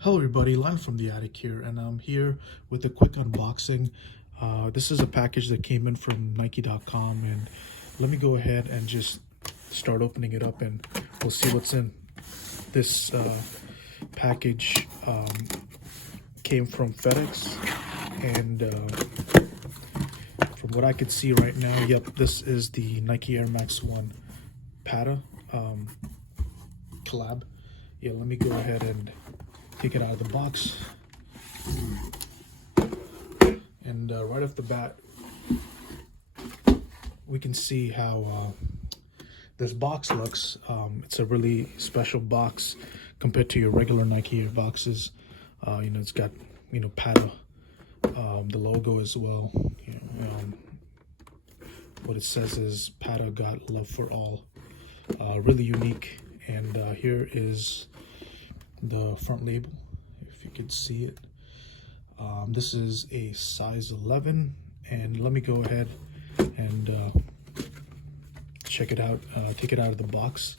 Hello everybody, live from the attic here, and I'm here with a quick unboxing. This is a package that came in from Nike.com, and let me go ahead and just start opening it up and we'll see what's in. This package came from FedEx, and from what I could see right now, yep, this is the Nike Air Max 1 Patta collab. Yeah, let me go ahead and take it out of the box. And right off the bat, we can see how this box looks. It's a really special box compared to your regular Nike Air boxes. It's got, Patta, the logo as well. What it says is Patta got love for all. Really unique. And here is the front label, if you could see it. This is a size 11, and let me go ahead and check it out, take it out of the box.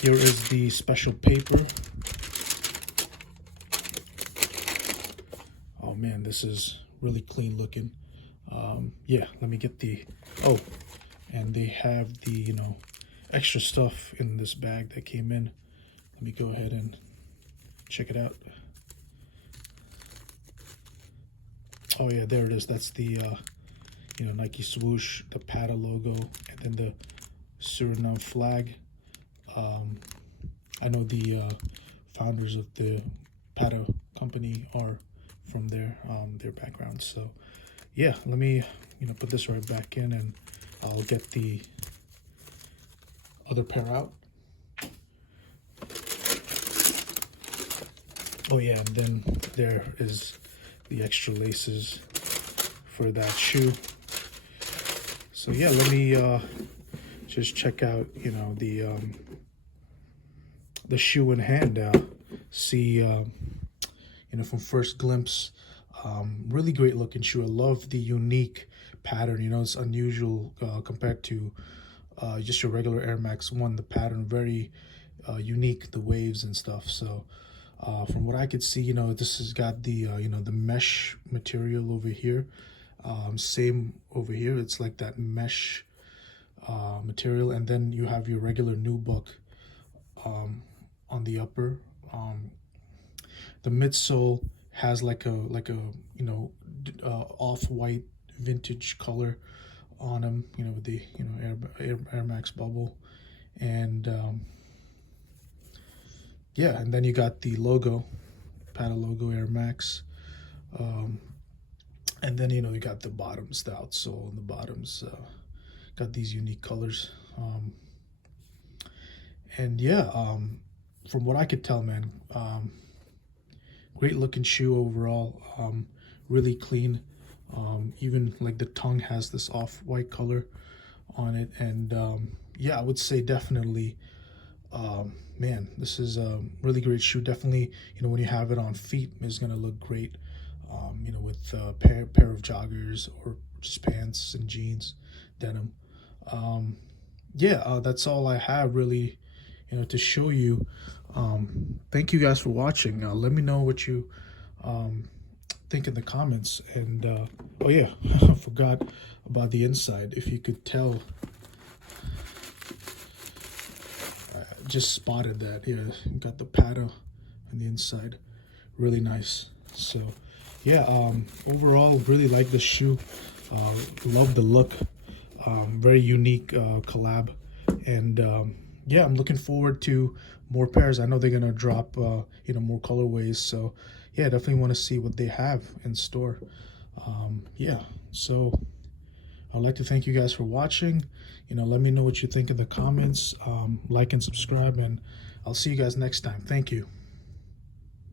Here is the special paper. Oh man, this is really clean looking. Yeah, let me get the, and they have the, extra stuff in this bag that came in. Let me go ahead and check it out. Oh yeah, there it is. That's the Nike swoosh, the Patta logo, and then the Suriname flag. I know the founders of the Patta company are from their background. So yeah, let me put this right back in, and I'll get the other pair out. Oh yeah, and then there is the extra laces for that shoe. So yeah, let me just check out the shoe in hand. See from first glimpse, really great looking shoe. I love the unique pattern. It's unusual compared to just your regular Air Max 1. The pattern very unique, the waves and stuff. So from what I could see, this has got the the mesh material over here. Same over here, it's like that mesh material, and then you have your regular nubuck on the upper. The midsole has like a off-white vintage color on them, with the Air Max bubble, and yeah, and then you got the logo, Patta logo, Air Max, and then you got the bottoms, the outsole, and the bottoms got these unique colors, and yeah, from what I could tell, man, great looking shoe overall, really clean. Even like the tongue has this off-white color on it, and yeah, I would say definitely, man, this is a really great shoe. Definitely, when you have it on feet, it's gonna look great, with a pair of joggers or just pants and jeans, denim. Yeah, that's all I have really, to show you. Thank you guys for watching. Let me know what you think in the comments. And oh yeah, I forgot about the inside. If you could tell, I just spotted that. Yeah, got the Patta on the inside, really nice. So yeah, overall really like the shoe. Love the look. Very unique collab, and yeah, I'm looking forward to more pairs. I know they're gonna drop more colorways, so yeah, definitely want to see what they have in store. Yeah, so I'd like to thank you guys for watching. Let me know what you think in the comments. Like and subscribe, and I'll see you guys next time. Thank you.